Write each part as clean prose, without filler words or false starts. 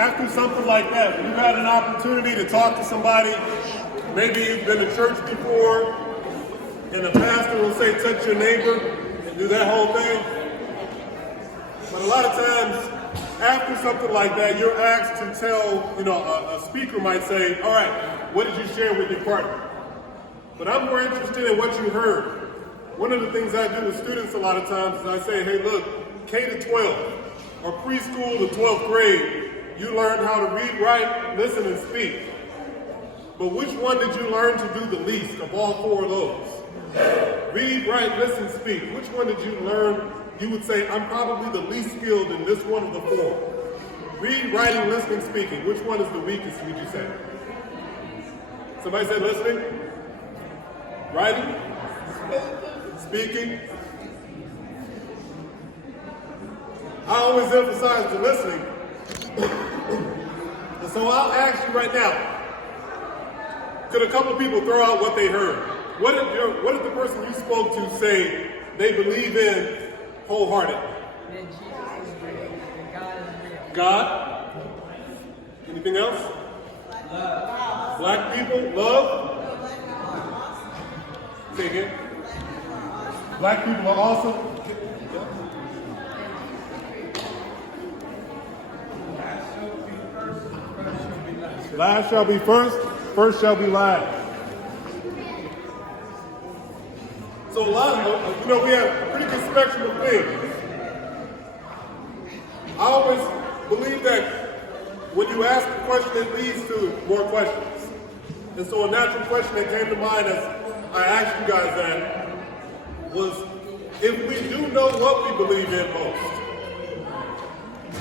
after something like that, when you had an opportunity to talk to somebody, maybe you've been to church before, and the pastor will say, touch your neighbor, and do that whole thing. But a lot of times, after something like that, you're asked to tell, a speaker might say, all right, what did you share with your partner? But I'm more interested in what you heard. One of the things I do with students a lot of times is I say, hey, look, K to 12, or preschool to 12th grade, you learned how to read, write, listen, and speak. But which one did you learn to do the least of all four of those? Read, write, listen, speak. Which one did you learn? You would say, I'm probably the least skilled in this one of the four. Read, writing, listening, speaking. Which one is the weakest, would you say? Somebody said listening? Writing? Speaking? I always emphasize the listening. And so I'll ask you right now, could a couple of people throw out what they heard? What did the person you spoke to say they believe in wholeheartedly? That Jesus is real, that God is real. God? Anything else? Love. Black people? Love? Say again. Black people are awesome? Last shall be first, first shall be last. So a lot of, we have a pretty good spectrum of things. I always believe that when you ask a question, it leads to more questions. And so a natural question that came to mind as I asked you guys that was, if we do know what we believe in most,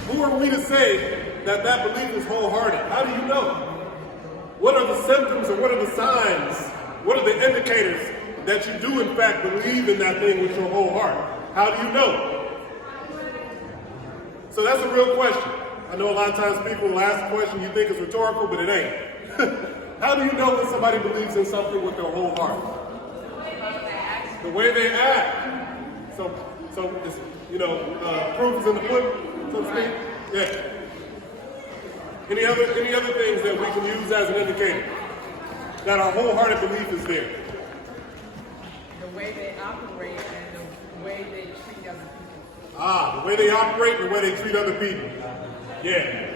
who are we to say that that belief is wholehearted? How do you know? What are the symptoms and what are the signs? What are the indicators that you do in fact believe in that thing with your whole heart? How do you know? So that's a real question. I know a lot of times people will ask a question you think is rhetorical, but it ain't. How do you know when somebody believes in something with their whole heart? The way they act. So it's, proof is in the pudding, so to speak. Yeah. Any other things that we can use as an indicator that our wholehearted belief is there? The way they operate and the way they treat other people. The way they operate and the way they treat other people. Yeah.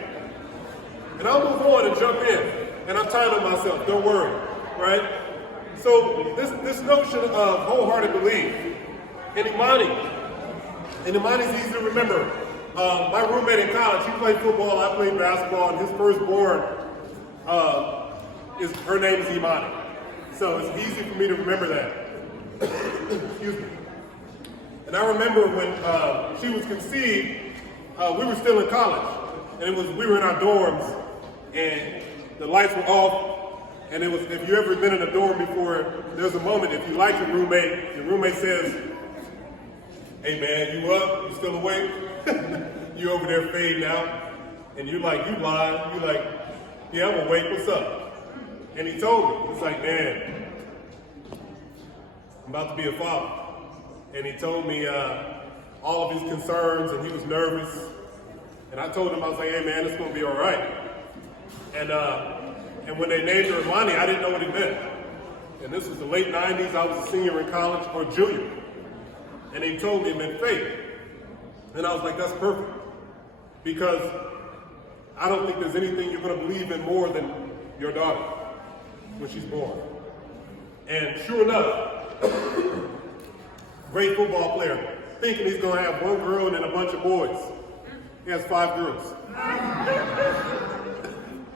And I'll move on and jump in. And I'm timing myself, don't worry. Right? So this notion of wholehearted belief in Imani is easy to remember. My roommate in college, he played football, I played basketball, and his firstborn, her name is Imani. So it's easy for me to remember that. Excuse me. And I remember when she was conceived, we were still in college, and we were in our dorms, and the lights were off, and it was, if you ever been in a dorm before, there's a moment, if you like your roommate says, hey man, you up? You still awake? You over there fading out, and you're like, you lied. You're like, yeah, I'm awake, what's up? And he told me, he's like, man, I'm about to be a father. And he told me all of his concerns, and he was nervous. And I told him, I was like, hey man, it's gonna be all right. And when they named her Imani, I didn't know what it meant. And this was the late 90s, I was a senior in college, or junior. And they told me it meant faith. And I was like, that's perfect. Because I don't think there's anything you're going to believe in more than your daughter when she's born. And sure enough, great football player, thinking he's going to have one girl and then a bunch of boys. He has 5 girls.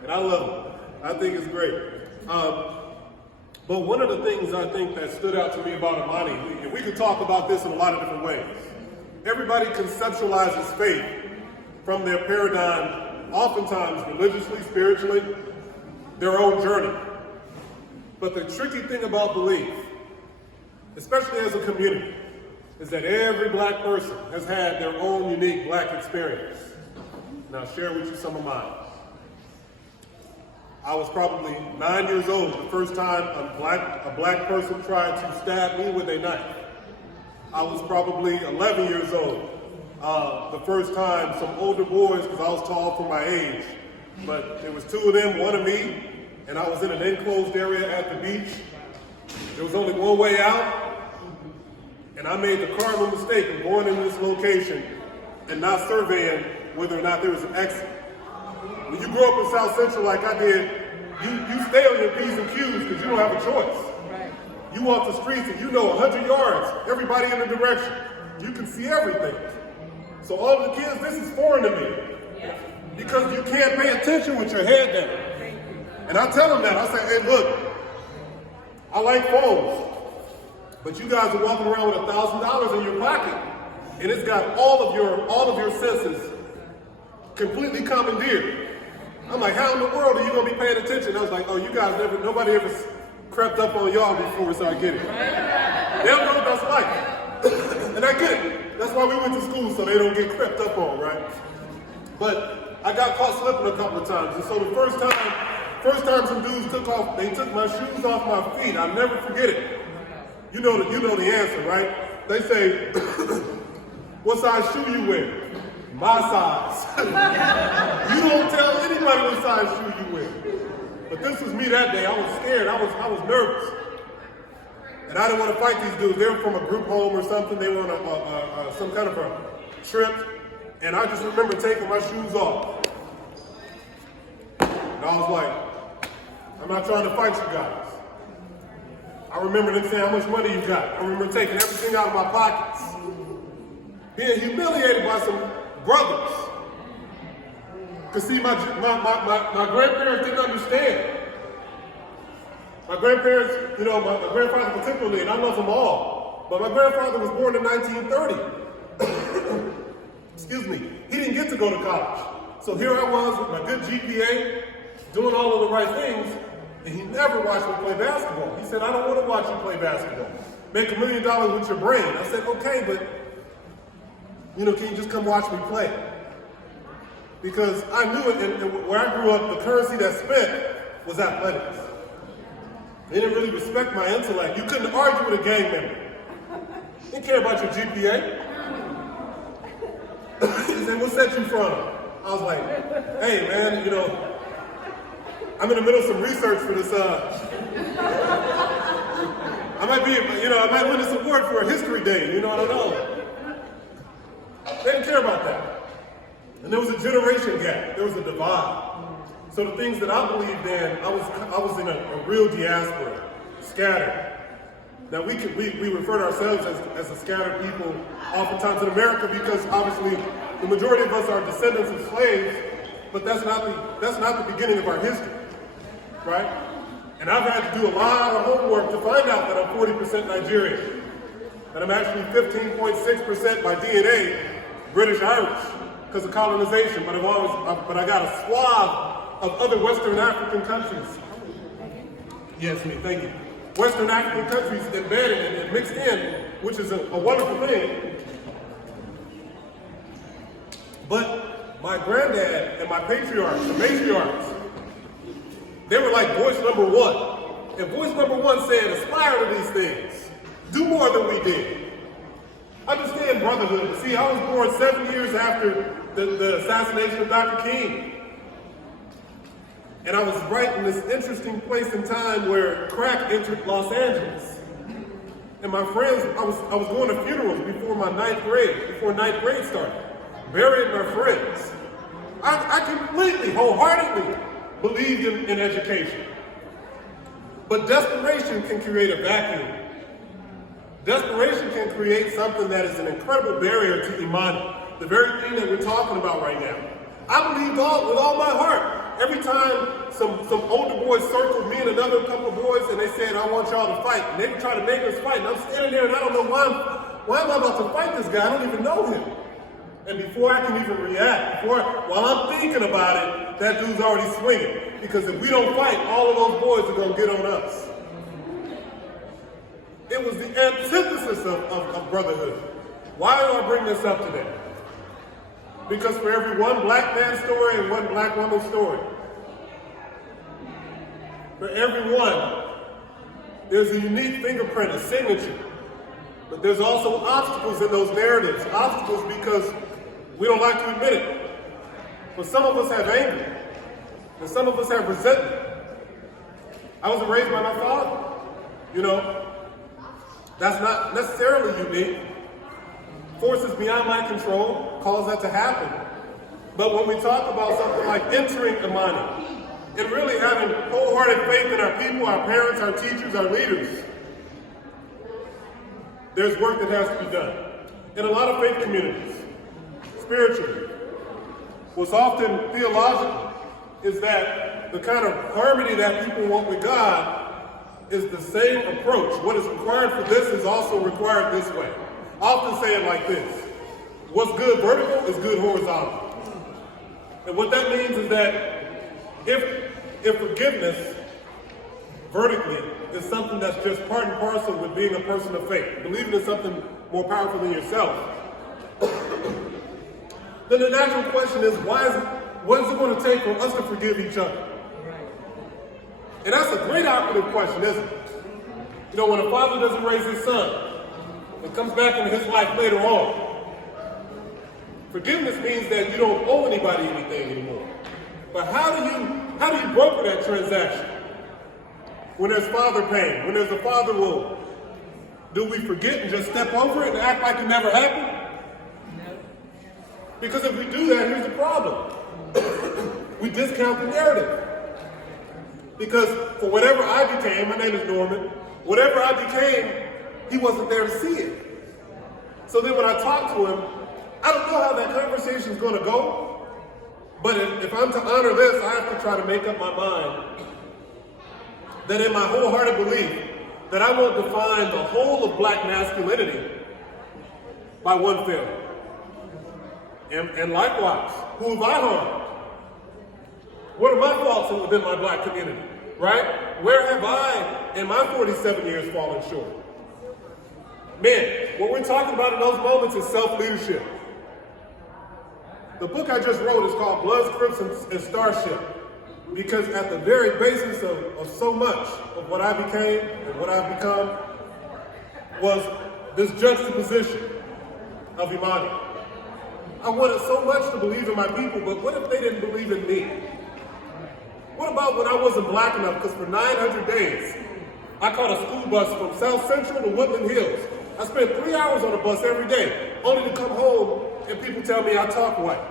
And I love it. I think it's great. But one of the things I think that stood out to me about Imani, and we could talk about this in a lot of different ways. Everybody conceptualizes faith from their paradigm, oftentimes religiously, spiritually, their own journey. But the tricky thing about belief, especially as a community, is that every black person has had their own unique black experience. And I'll share with you some of mine. I was probably 9 years old the first time a black person tried to stab me with a knife. I was probably 11 years old the first time some older boys, because I was tall for my age, but there was 2 of them, 1 of me, and I was in an enclosed area at the beach. There was only one way out, and I made the cardinal mistake of going into this location and not surveying whether or not there was an exit. When you grow up in South Central like I did, you stay on your P's and Q's because you don't have a choice. Right. You walk the streets and you know 100 yards, everybody in the direction. You can see everything. So all of the kids, this is foreign to me. Because you can't pay attention with your head down. And I tell them that. I say, hey, look, I like phones, but you guys are walking around with $1,000 in your pocket, and it's got all of your senses completely commandeered. I'm like, how in the world are you gonna be paying attention? I was like, oh, you guys nobody ever crept up on y'all before, so I get it. They don't know what that's like. And I get it. That's why we went to school, so they don't get crept up on, right? But I got caught slipping a couple of times. And so the first time some dudes took my shoes off my feet. I'll never forget it. You know the answer, right? They say, what size shoe you wear? My size. You don't tell anybody what size shoe you wear. But this was me that day. I was scared. I was nervous. And I didn't want to fight these dudes. They were from a group home or something. They were on some kind of a trip. And I just remember taking my shoes off. And I was like, I'm not trying to fight you guys. I remember them saying, how much money you got? I remember taking everything out of my pockets. Being humiliated by some brothers. Because see, my grandparents didn't understand. My grandparents, my grandfather particularly, and I love them all, but my grandfather was born in 1930. Excuse me. He didn't get to go to college. So here I was with my good GPA, doing all of the right things, and he never watched me play basketball. He said, I don't want to watch you play basketball. Make $1 million with your brain. I said, okay, but, can you just come watch me play? Because I knew it, and where I grew up, the currency that spent was athletics. They didn't really respect my intellect. You couldn't argue with a gang member. They didn't care about your GPA. He said, what set you from? I was like, hey man, I'm in the middle of some research for this, I might win this award for a history day, I don't know. They didn't care about that. And there was a generation gap, there was a divide. So the things that I believed in, I was in a real diaspora, scattered. Now we refer to ourselves as a scattered people oftentimes in America because obviously the majority of us are descendants of slaves, but that's not the beginning of our history, right? And I've had to do a lot of homework to find out that I'm 40% Nigerian, and I'm actually 15.6% by DNA British Irish because of colonization, but I got a swath of other Western African countries. Yes, thank you. Western African countries embedded and mixed in, which is a wonderful thing. But my granddad and my patriarchs, the matriarchs, they were like voice number one. And voice number one said, aspire to these things. Do more than we did. Understand brotherhood. See, I was born 7 years after the assassination of Dr. King. And I was right in this interesting place in time where crack entered Los Angeles. And my friends, I was going to funerals before ninth grade started, burying my friends. I completely, wholeheartedly believed in education. But desperation can create a vacuum. Desperation can create something that is an incredible barrier to Imani, the very thing that we're talking about right now. I believed with all my heart. Every time some older boys circled me and another couple of boys and they said, I want y'all to fight. And they would try to make us fight. And I'm standing there and I don't know why am I about to fight this guy? I don't even know him. And before I can even react, while I'm thinking about it, that dude's already swinging. Because if we don't fight, all of those boys are going to get on us. It was the antithesis of brotherhood. Why do I bring this up today? Because for every one black man's story and one black woman's story, for every one, there's a unique fingerprint, a signature. But there's also obstacles in those narratives. Obstacles because we don't like to admit it. But some of us have anger. And some of us have resentment. I wasn't raised by my father. You know, that's not necessarily unique. Forces beyond my control cause that to happen. But when we talk about something like entering Imani and really having wholehearted faith in our people, our parents, our teachers, our leaders, there's work that has to be done. In a lot of faith communities, spiritually, what's often theological is that the kind of harmony that people want with God is the same approach. What is required for this is also required this way. I often say it like this: what's good vertical is good horizontal. And what that means is that if forgiveness vertically is something that's just part and parcel with being a person of faith, believing in something more powerful than yourself, then the natural question is, what is it going to take for us to forgive each other? And that's a great operative question, isn't it? You know, when a father doesn't raise his son, it comes back into his life later on. Forgiveness means that you don't owe anybody anything anymore. But how do you broker that transaction? When there's father pain, when there's a father wound, do we forget and just step over it and act like it never happened? No. Because if we do that, here's the problem. We discount the narrative. Because for whatever I became, my name is Norman, whatever I became, he wasn't there to see it. So then when I talk to him, I don't know how that conversation is going to go, but if I'm to honor this, I have to try to make up my mind that in my wholehearted belief that I won't define the whole of black masculinity by one failure. And likewise, who have I harmed? What are my faults within my black community, right? Where have I, in my 47 years, fallen short? Men, what we're talking about in those moments is self-leadership. The book I just wrote is called Bloods, Crips, and Starship, because at the very basis of so much of what I became and what I've become was this juxtaposition of Imani. I wanted so much to believe in my people, but what if they didn't believe in me? What about when I wasn't black enough? Because for 900 days, I caught a school bus from South Central to Woodland Hills. I spent 3 hours on a bus every day, only to come home and people tell me I talk white.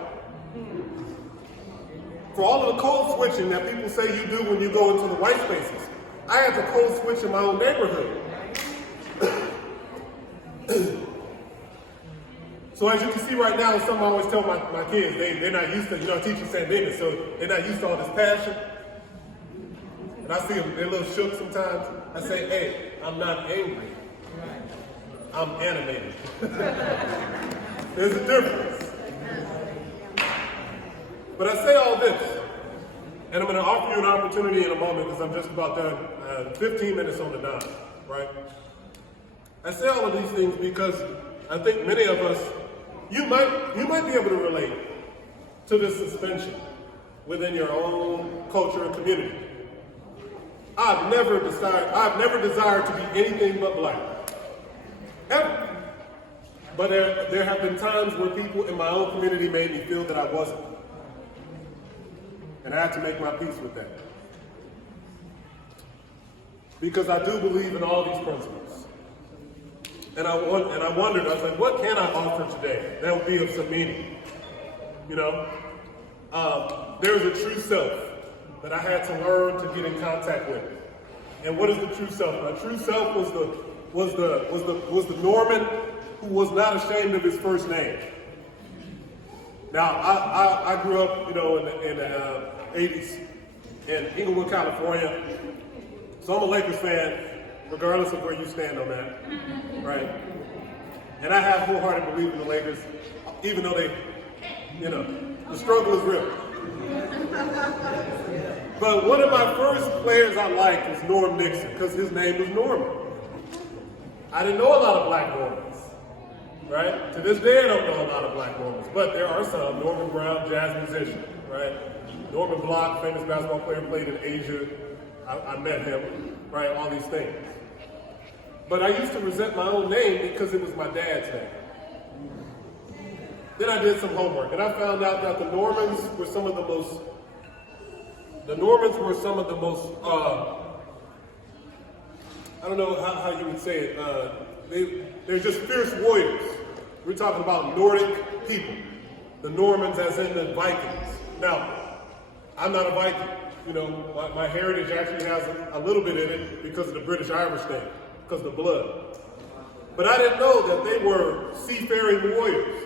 For all of the code switching that people say you do when you go into the white spaces, I had to code switch in my own neighborhood. So as you can see right now, something I always tell my kids, they're not used to, I teach in St. David, so they're not used to all this passion. And I see them, they're a little shook sometimes. I say, hey, I'm not angry. I'm animated. There's a difference. But I say all this, and I'm going to offer you an opportunity in a moment because I'm just about done, 15 minutes on the dime, right? I say all of these things because I think many of us, you might be able to relate to this suspension within your own culture and community. I've never desired to be anything but black, ever. But there have been times where people in my own community made me feel that I wasn't. And I had to make my peace with that. Because I do believe in all these principles. And I wondered, I was like, what can I offer today that will be of some meaning? There's a true self that I had to learn to get in contact with. And what is the true self? My true self was the Norman who was not ashamed of his first name. Now, I grew up, in the 80s in Inglewood, California. So I'm a Lakers fan, regardless of where you stand on that, right? And I have wholehearted belief in the Lakers, even though the struggle is real. But one of my first players I liked was Norm Nixon, because his name was Norman. I didn't know a lot of black Normans, right? To this day, I don't know a lot of black Normans, but there are some. Norman Brown, jazz musician, right? Norman Block, famous basketball player, played in Asia. I met him, right? All these things. But I used to resent my own name because it was my dad's name. Then I did some homework, and I found out that the Normans were some of the most The Normans were some of the most, I don't know how you would say it, they're just fierce warriors. We're talking about Nordic people. The Normans as in the Vikings. Now, I'm not a Viking. You know, my heritage actually has a little bit in it because of the British-Irish thing, because of the blood. But I didn't know that they were seafaring warriors,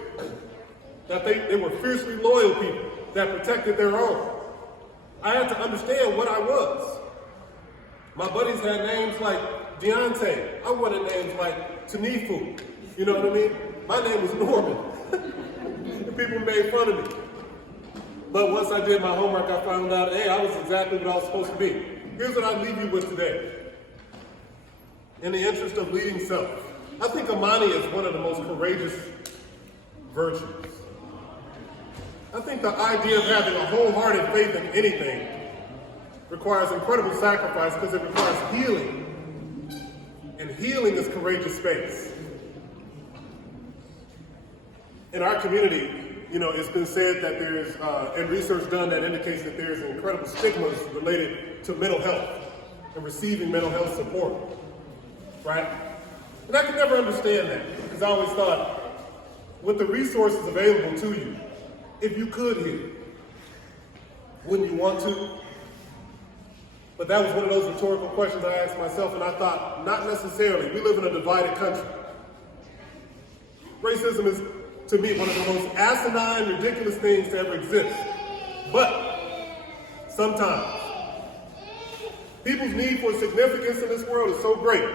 that they were fiercely loyal people that protected their own. I had to understand what I was. My buddies had names like Deontay. I wanted names like Tanifu. You know what I mean? My name was Norman. And people made fun of me. But once I did my homework, I found out, hey, I was exactly what I was supposed to be. Here's what I leave you with today. In the interest of leading self, I think Imani is one of the most courageous virtues. I think the idea of having a wholehearted faith in anything requires incredible sacrifice because it requires healing. And healing is courageous space. In our community, you know, it's been said that there's, and research done that indicates that there's incredible stigmas related to mental health and receiving mental health support, right? And I could never understand that because I always thought, with the resources available to you, if you could heal, wouldn't you want to? But that was one of those rhetorical questions I asked myself, and I thought, not necessarily. We live in a divided country. Racism is, to me, one of the most asinine, ridiculous things to ever exist. But sometimes, people's need for significance in this world is so great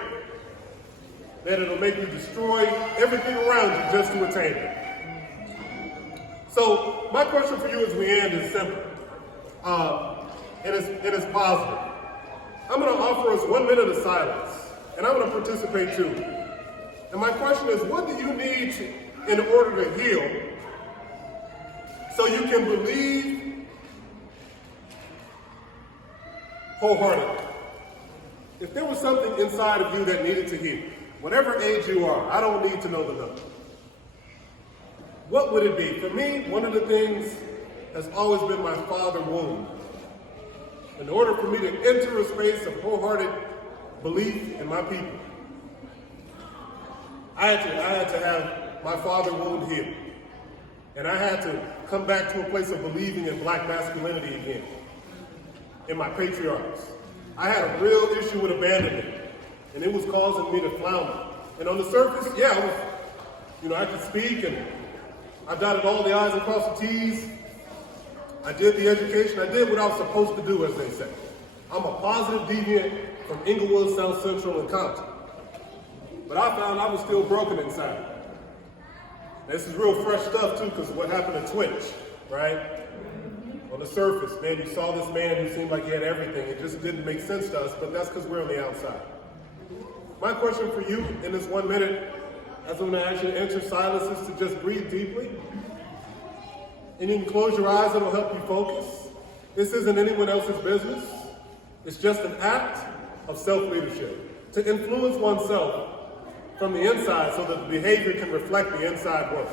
that it'll make you destroy everything around you just to attain it. So my question for you as we end is simple, and it's positive. I'm going to offer us 1 minute of silence, and I'm going to participate too. And my question is, what do you need in order to heal so you can believe wholeheartedly? If there was something inside of you that needed to heal, whatever age you are, I don't need to know the number. What would it be? For me, one of the things has always been my father wound. In order for me to enter a space of wholehearted belief in my people, I had to have my father wound healed. And I had to come back to a place of believing in black masculinity again, in my patriarchs. I had a real issue with abandonment, and it was causing me to flounder. And on the surface, yeah, I was, you know, I could speak, and I dotted all the I's and crossed the T's. I did the education. I did what I was supposed to do, as they say. I'm a positive deviant from Inglewood, South Central, and Compton. But I found I was still broken inside. This is real fresh stuff, too, because of what happened to Twitch, right? On the surface, man, you saw this man who seemed like he had everything. It just didn't make sense to us, but that's because we're on the outside. My question for you in this 1 minute, as I'm going to ask you to enter silence, is to just breathe deeply. And you can close your eyes, it'll help you focus. This isn't anyone else's business. It's just an act of self-leadership, to influence oneself from the inside so that the behavior can reflect the inside work.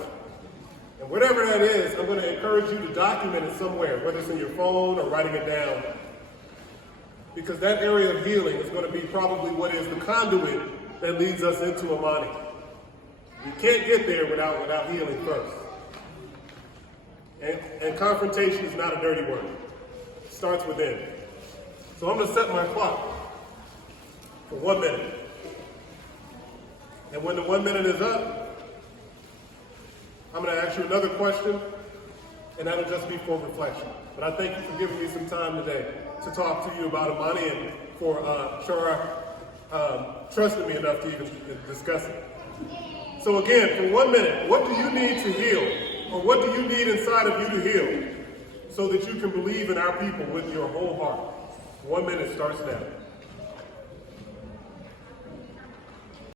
And whatever that is, I'm going to encourage you to document it somewhere, whether it's in your phone or writing it down. Because that area of healing is going to be probably what is the conduit that leads us into Imani. You can't get there without healing first. And confrontation is not a dirty word. It starts within. So I'm going to set my clock for 1 minute. And when the 1 minute is up, I'm going to ask you another question, and that'll just be for reflection. But I thank you for giving me some time today to talk to you about Imani and for trusting me enough to even discuss it. So again, for 1 minute, what do you need to heal? Or what do you need inside of you to heal so that you can believe in our people with your whole heart? 1 minute starts now.